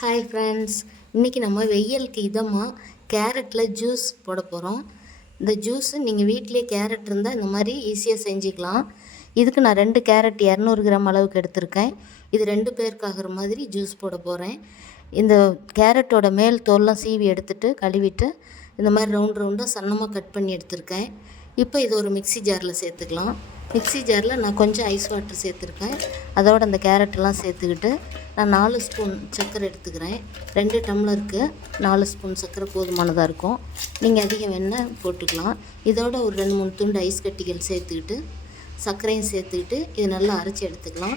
Hi friends, இன்றைக்கி நம்ம வெயிலுக்கு இதமாக கேரட்டில் ஜூஸ் போட போகிறோம். இந்த ஜூஸு நீங்கள் வீட்டிலே கேரட் இருந்தால் இந்த மாதிரி ஈஸியாக செஞ்சுக்கலாம். இதுக்கு நான் 2 கேரட் 200 கிராம் அளவுக்கு எடுத்திருக்கேன். இது 2 பேருக்கு ஆகிற மாதிரி ஜூஸ் போட போகிறேன். இந்த கேரட்டோட மேல் தோல்லாம் சீவி எடுத்துகிட்டு கழுவிட்டு இந்த மாதிரி ரவுண்டாக சன்னமாக கட் பண்ணி எடுத்திருக்கேன். இப்போ இது ஒரு மிக்ஸி ஜாரில் சேர்த்துக்கலாம். மிக்ஸி ஜாரில் நான் கொஞ்சம் ஐஸ் வாட்டர் சேர்த்துருக்கேன். அதோடு அந்த கேரட்டெல்லாம் சேர்த்துக்கிட்டு நான் 4 ஸ்பூன் சர்க்கரை எடுத்துக்கிறேன். 2 டம்ளருக்கு 4 ஸ்பூன் சர்க்கரை போதுமானதாக இருக்கும். நீங்கள் அதிகம் வேணால் போட்டுக்கலாம். இதோட ஒரு 2-3 துண்டு ஐஸ் கட்டிகள் சேர்த்துக்கிட்டு சர்க்கரையும் சேர்த்துக்கிட்டு இது நல்லா அரைச்சி எடுத்துக்கலாம்.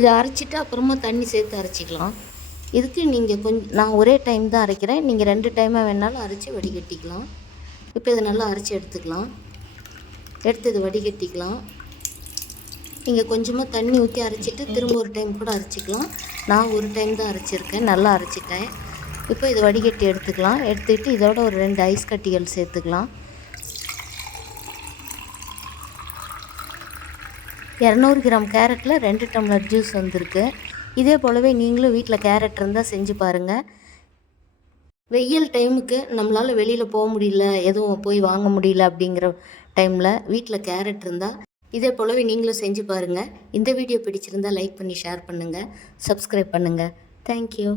இதை அரைச்சிட்டு அப்புறமா தண்ணி சேர்த்து அரைச்சிக்கலாம். இதுக்கு நீங்கள் நான் ஒரே டைம் தான் அரைக்கிறேன். நீங்கள் 2 டைமாக வேணாலும் அரைச்சி வடிகட்டிக்கலாம். இப்போ இதை நல்லா அரைச்சி எடுத்துக்கலாம். எடுத்து இது வடிகட்டிக்கலாம். நீங்கள் கொஞ்சமாக தண்ணி ஊற்றி அரைச்சிட்டு திரும்ப ஒரு டைம் கூட அரைச்சிக்கலாம். நான் ஒரு டைம் தான் அரைச்சிருக்கேன், நல்லா அரைச்சிட்டேன். இப்போ இது வடிகட்டி எடுத்துக்கலாம். எடுத்துக்கிட்டு இதோட ஒரு 2 ஐஸ் கட்டிகள் சேர்த்துக்கலாம். 200 கிராம் கேரட்டில் 2 டம்ளர் ஜூஸ் வந்திருக்கு. இதே போலவே நீங்களும் வீட்டில் கேரட் இருந்தால் செஞ்சு பாருங்கள். வெயில் டைமுக்கு நம்மளால் வெளியில் போக முடியல, எதுவும் போய் வாங்க முடியல அப்படிங்கிற டைமில் வீட்டில் கேரட் இருந்தால் இதே போலவே நீங்களும் செஞ்சு பாருங்கள். இந்த வீடியோ பிடிச்சிருந்தால் லைக் பண்ணி ஷேர் பண்ணுங்கள், சப்ஸ்கிரைப் பண்ணுங்கள். தேங்க்யூ.